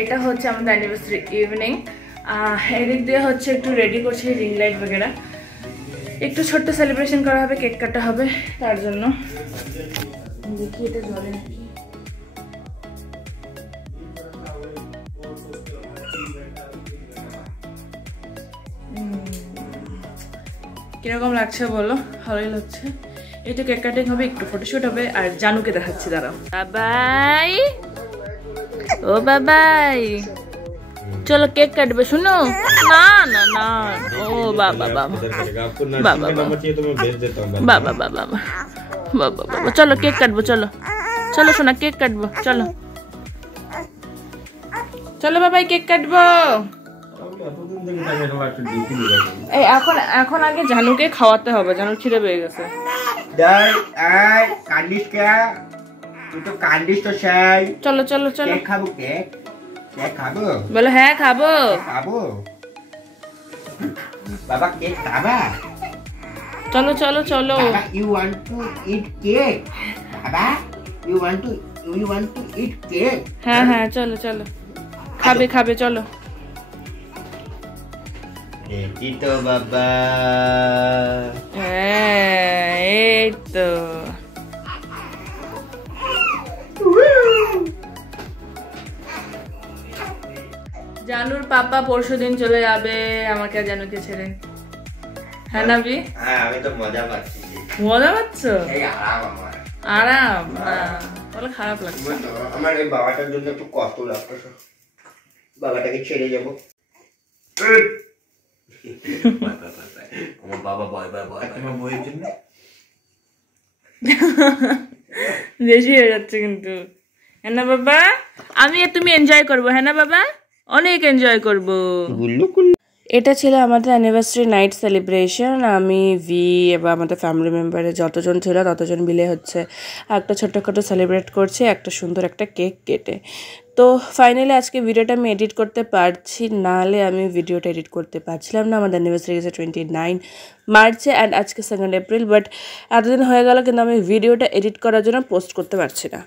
এটা হচ্ছে আমাদের অ্যানিভার্সারি ইভিনিং। এদিক দিয়ে হচ্ছে একটু রেডি করছি রিং লাইট বগেরা, একটু ছোট্ট সেলিব্রেশন করা হবে, কেক কাটা হবে, তার জন্য দেখি এটা জলে নাকি। কিরকম লাগছে বলো? ভালোই লাগছে। এটা কেক কাটিং হবে, একটু ফটোশুট হবে, আর জানুকে দেখাচ্ছি, দাঁড়াও। বাবাই, ও বাবাই, চলো কেক কাটবে, শুনো। না না না, ও বাবা বাবা বাবা বাবা বাবা বাবা বাবা, চলো কেক কাটবো, চলো চলো শোনা, কেক কাটবো, চলো চলো বাবাই, কেক কাটবো। এই এখন এখন আগে জানুকে খাওয়াতে হবে, জানুর খিদে পেয়ে গেছে। চলো চলো চলো, খাবো কেক, কেক খাবো, বলো হ্যাঁ খাবো, খাবো বাবা, কেক খাবা? চলো চলো চলো। বাবা, you want to eat cake? বাবা, you want to eat cake? হ্যাঁ হ্যাঁ চলো চলো, খাবে খাবে, চলো। এই তো বাবা, হ্যাঁ এই তো। জানুর পাপা পরশুদিন চলে যাবে আমাকে আর জানুকে ছেড়ে। হ্যাঁ নাবি? হ্যাঁ, আমি তো মজা পাচ্ছি। মজা পাচ্ছ? এই আরাম আমার। আরাম? বলে খারাপ লাগছে। আমার এই বাবাটার জন্য একটু কষ্ট লাগছে, বাবাটাকে ছেড়ে যাবো। আমার বাবা ভয় ভয় ভয়, তোমার বইয়ের জন্য বেশি হয়ে যাচ্ছে কিন্তু। হ্যাঁ না বাবা, আমি আর তুমি এনজয় করবো, হ্যাঁ না বাবা, অনেক এনজয় করবো। এটা ছিল আমাদের অ্যানিভার্সারি নাইট সেলিব্রেশন। আমি ভি এবং আমাদের ফ্যামিলি মেম্বারে যতজন ছিল ততজন মিলে হচ্ছে একটা ছোট্টখাটো সেলিব্রেট করছে, একটা সুন্দর একটা কেক কেটে। তো ফাইনালি আজকে ভিডিওটা আমি এডিট করতে পারছি, নাহলে আমি ভিডিওটা এডিট করতে পারছিলাম না। আমাদের অ্যানিভার্সারি গেছে 29 মার্চে অ্যান্ড আজকে 2 এপ্রিল, বাট এতদিন হয়ে গেল কিন্তু আমি ভিডিওটা এডিট করার জন্য পোস্ট করতে পারছি না।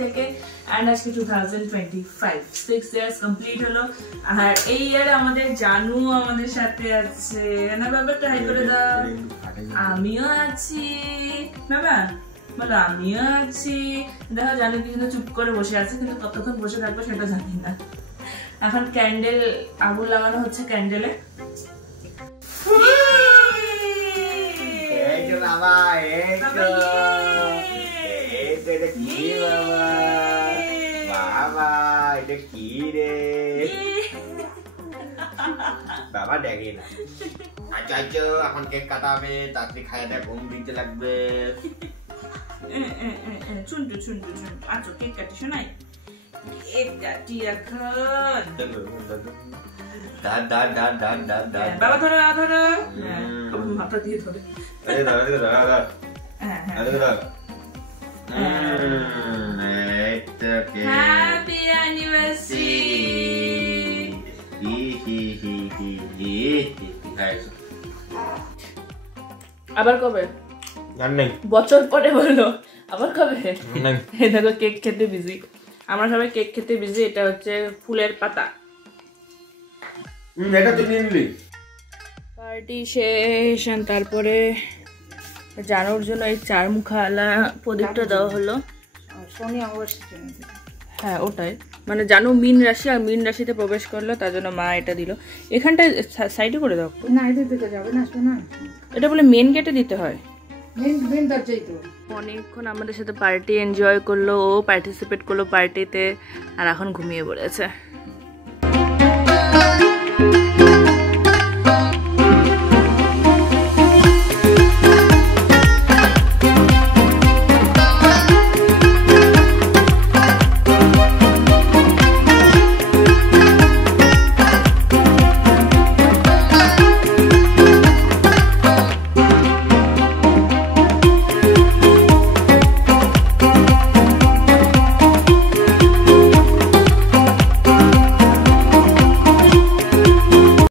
থেকে এন্ড আজকে 2025, 6 ইয়ার্স কমপ্লিট হলো। আর এই ইয়ারে আমাদের জানু আমাদের সাথে আছে না বাবা, একটু হাই করে দাও। আমিও আছি বাবা, বলো আমিও আছি। দেখো জানু কিন্তু চুপ করে বসে আছে, কিন্তু কতক্ষণ বসে থাকবো সেটা জানি না। এখন ক্যান্ডেল আগুন লাগানো হচ্ছে ক্যান্ডেলে। বাবা বাবা, এটা কি রে বাবা? দেখে না, আচ্ছা আচ্ছা, এখন কেক কাটা হবে, তাড়াতাড়ি খাইয়ে দেয়, ঘুম দিতে লাগবে। চুন্টু চুন্টু চুন্টু, আচ্ছা কেক কাটি শোনাই, কেক কাটি এখন। বাবা ধরো ধরো, মাথা দিয়ে ধরে, হ্যাপি অ্যানিভার্সারি। আবার কবে? বছর পরে বললো আবার কবে? দেখো কেক খেতে বিজি, আমরা সবাই কেক খেতে বিজি। এটা হচ্ছে ফুলের পাতা। পার্টি শেষ, তারপরে জানুর জন্য এই 4 মুখাওয়ালা প্রদীপটা দেওয়া হলো। হ্যাঁ ওটাই, মানে জানু মীন রাশি, আর মীন রাশিতে প্রবেশ করলো, তার জন্য মা এটা দিল। এখানটায় সাইডে করে দাও না, এদিকে যাবে না, শোনা এটা বলে মেন গেটে দিতে হয়। অনেকক্ষণ আমাদের সাথে পার্টি এনজয় করলো, ও পার্টিসিপেট করলো পার্টিতে, আর এখন ঘুমিয়ে পড়েছে।